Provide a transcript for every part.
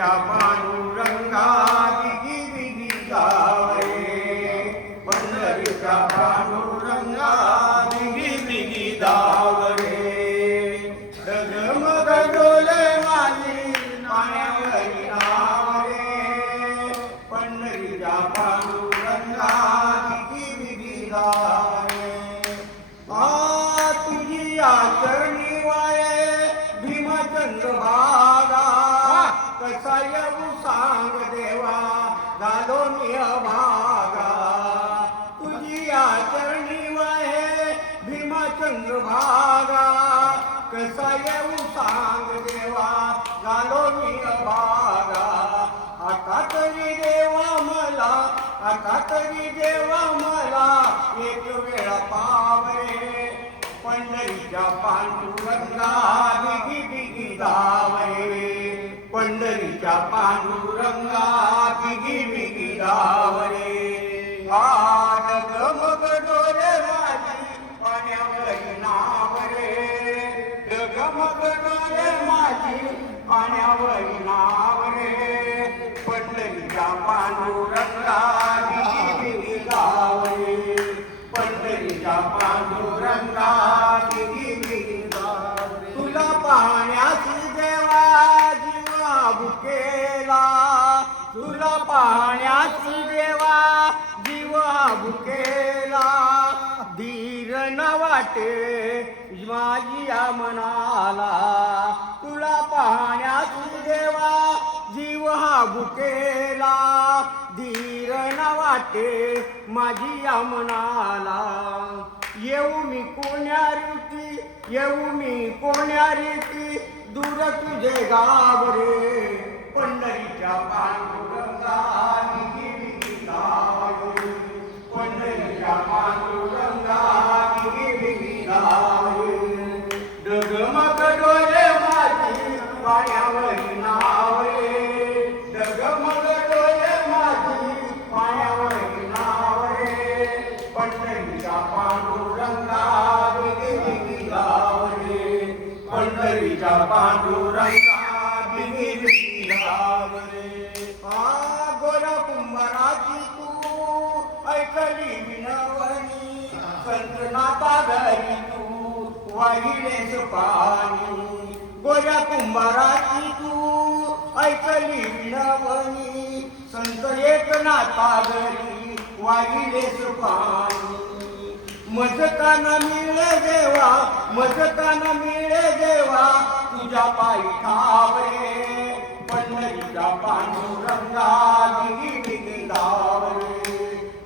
पंढरीच्या पांडुरंगा बिगी बिगी धावरे, पंढरीच्या पांडुरंगा बिगी बिगी धावरे. डगमग डोले माझी पाण्यावरी नाव रे, पंढरीच्या पांडुरंगा बिगी बिगी धावरे. तुझी आचरणी वाये भीमचंद्र भागा, कसा येऊ सांग देवा झालो मी अभागा. तुझी आचरणी वाये भीमचंद्र भागा, कसा येऊ सांग देवा झालो मी अभागा. आता तरी देवा मला, आता तरी देवा मला एक वेळा पावरे, पंढरीच्या पांडुरंगा बिगी बिगी धावरे, पंढरीच्या पांडुरंगा बिगी बिगी धावरे. डगमग डोले माझी पाण्यावरी नाव रे, डगमग डोले माझी पाण्यावरी नाव रे, पंढरीच्या पांडुरंगा बिगी बिगी धावरे, पंढरीच्या पांडुरंगा बिगी बिगी धावरे. तुला पाहण्याची देवा जीवा भुकेला, तुला पाहण्याची देवा जीवा भुकेला. धीर न वाटे माझी या मनाला, तुला पाहण्याची देवा जीव हा भुकेला. धीर न वाटे माझी या मनाला. येऊ मी कोण्या रीती, येऊ मी कोण्या रीती दूर तुझे गाव रे, पंढरीच्या पांडुरंगा बिगी बिगी धावरे, पंढरीच्या पांडुरंगा बिगी बिगी धावरे. डगमग डोले माझी पाण्यावरी नाव रे, डगमग डोले माझी पाण्यावरी नाव रे, पंढरीच्या पांडुरंगा बिगी बिगी धावरे, पंढरीच्या पांडुरंगा बिगी बिगी धावरे. गोरा कुंभाराची तू ऐकली विनवणी, संतनाथा घरी तू वाहिलेस पाणी. गोऱ्या कुंभाराची तू ऐकली विनवणी, संत एकनाथा घरी वाहिलेस पाणी. मजकाना मिळे देवा, मजकाना मिळे देवा तुझ्या पायी ठावरे, पंढरीच्या पांडुरंगा बिगी बिगी धावरे,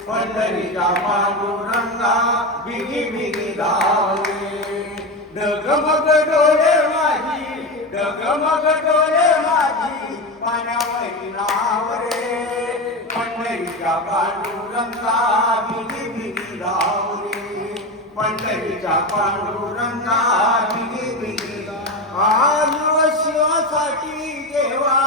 पंढरीच्या पांडुरंगा बिगी बिगी धावरे. डगमग डोले माझी, डगमग डोले माझी पाण्यावरी नाव रे, पंढरीच्या पांडुरंगा बिगी बिगी धावरे, पंढरीच्या पांडुरंगा बिगी बिगी. शिवासाठी देवा